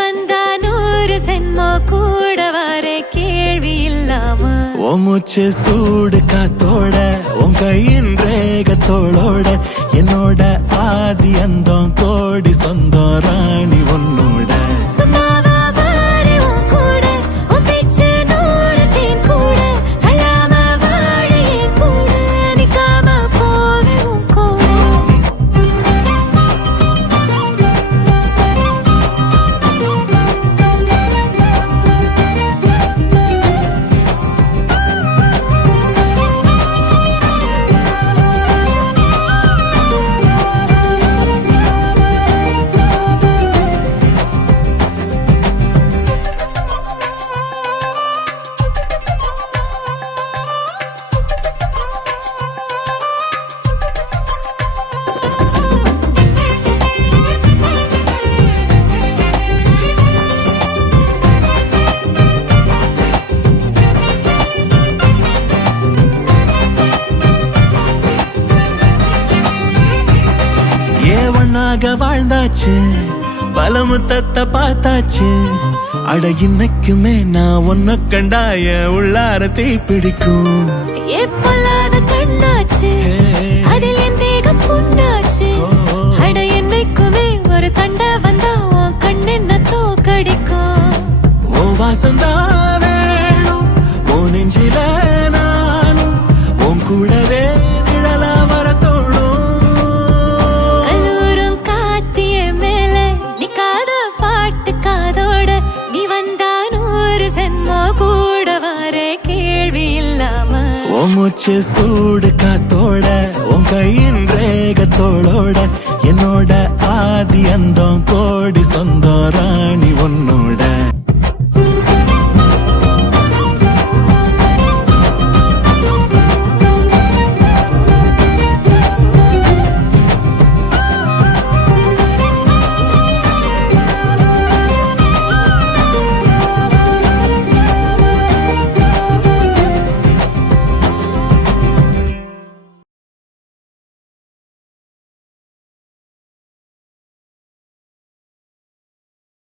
வந்தா 100 சென்மோ கூட வர கேள்வி இல்லாம மூச்சு சூடு காத்தோட உன் கையின் ரேகத்தோளோட என்னோட ஆதி அந்தம் கோடி சொந்தம் ராணி உன்னோட சும்மாவா வாரி உன் கூட உன் பேச்சு 100 தேன் கூட கல்லாம வாழ என் கூட நிக்காம போவே உன் கூட வாழ்ந்தாச்சு பல முத்தத்தை பார்த்தாச்சு அட இன்னைக்குமே நான் உன்ன கண்டாய உள்ளார தீ பிடிக்கும் எப்பொல்லாத கண்ணாச்சு அதில் என் தேகம் புண்ணாச்சு அட என்னைக்குமே ஒரு சண்டை வந்தா உன் கண்ணென்ன தோக்கடிக்கும் ஓ வாசந்தா வேணும் ஓ நெஞ்சில நானும் உன் கூடவே நிழலா வர மூச்சு சூடு காத்தோட உன் கையின் ரேகத்தோளோட என்னோட ஆதி அந்தம் கோடி சொந்தம் ராணி உன்னோட